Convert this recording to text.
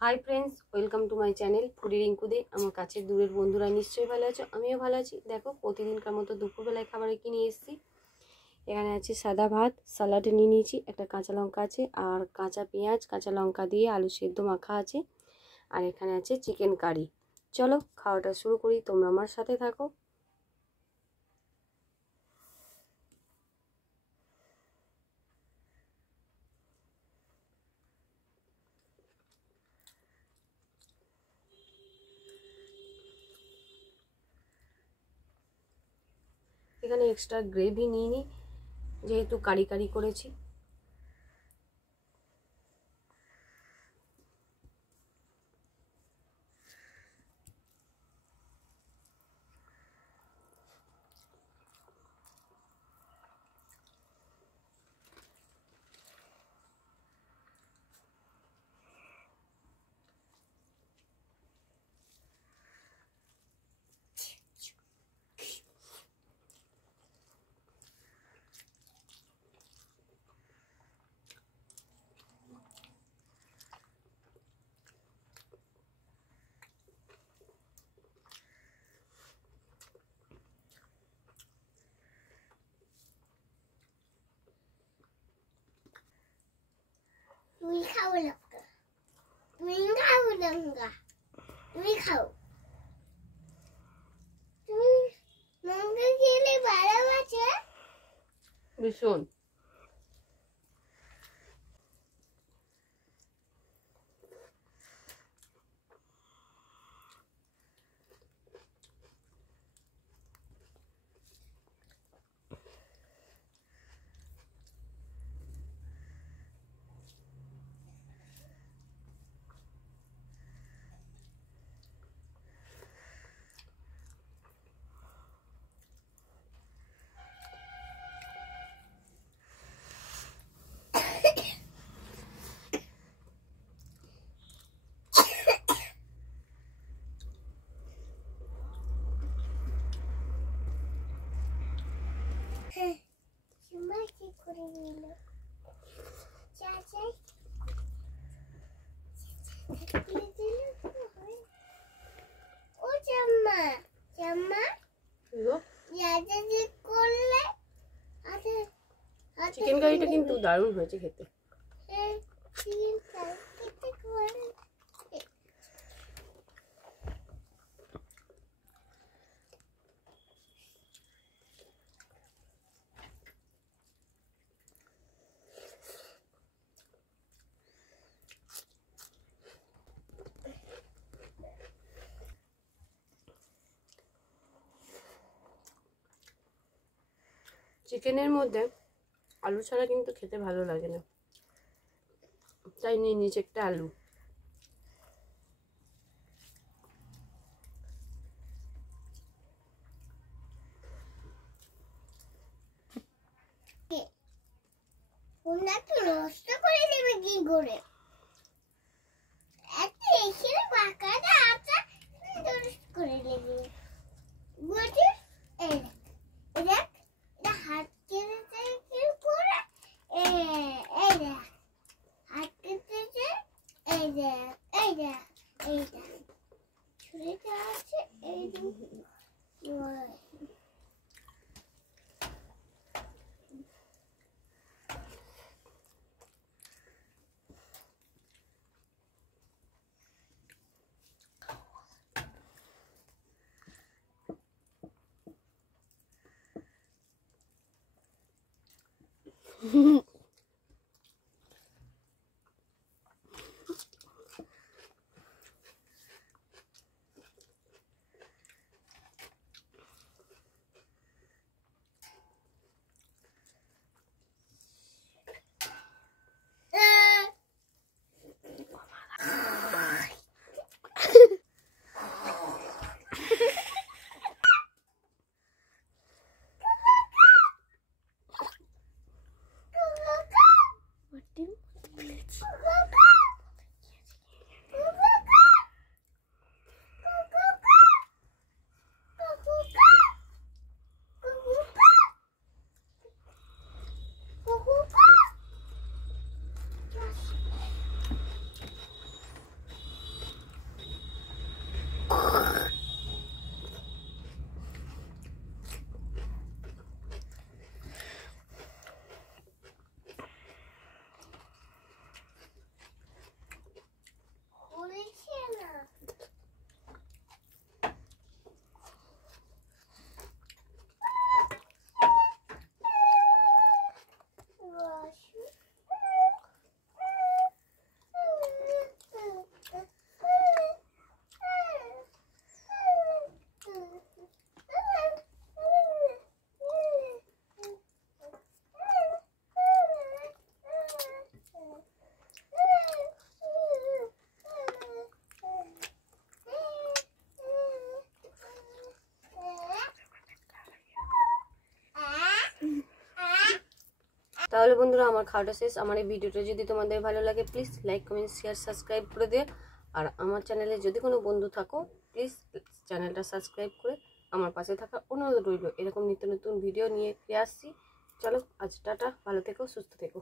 High friends, welcome to my channel foodie Rinkude. আমার কাছের দূরের বন্ধুরা নিশ্চয়ই ভালো আছো, আমিও ভালো আছি। দেখো, প্রতিদিনকার মতো দুপুরবেলায় খাবারে কি নিয়ে এসেছি। এখানে আছে সাদা ভাত, স্যালাডে নিয়ে নিয়েছি, একটা কাঁচা লঙ্কা আছে, আর কাঁচা পেঁয়াজ কাঁচা লঙ্কা দিয়ে আলু সেদ্ধ মাখা আছে, আর এখানে আছে চিকেন কারি। চলো খাওয়াটা শুরু করি, তোমরা আমার সাথে থাকো। এখানে এক্সট্রা গ্রেভি নিয়ে নিই, যেহেতু কারি কারি করেছি। তুমি খাও লঙ্কা, তুমি খাও লঙ্কা, তুমি খাও। তুমি লঙ্কা খেলে ভালো আছে ভীষণ। চুমা কি করে নিল চাচা ও জাম্মা জাম্মা চাচা যে করলে চিকেন কারিটা কিন্তু দারুণ হয়েছে খেতে। চিকেন কারি করে চিকেনের মধ্যে আলু ছাড়া কিন্তু খেতে ভালো লাগে না, তাই নিয়ে নিচে একটা আলু। ওনাকে নষ্ট করে দেবে কি করে? একটা এখানে বাঁকাটা আটা নষ্ট করে দেবে। বুঝলি? এই দেখ, এটা হাত কেটেছে কি করে? এই দেখ, হাত কেটেছে। এই দেখ, এই দেখ, এই দেখ, ছুরিটা আছে এই তাহলে বন্ধুরা আমার খাওয়াটা শেষ। আমার এই ভিডিওটা যদি তোমাদের ভালো লাগে please like comment share subscribe করে দিও। আর আমার চ্যানেলে যদি কোনো বন্ধু থাকো প্লিজ চ্যানেলটা সাবস্ক্রাইব করে আমার পাশে থাকা অনুরোধ রইল। এরকম নিত্য নতুন ভিডিও নিয়ে ফিরে আসছি। চলো আজ টাটা, ভালো থেকো, সুস্থ থেকো।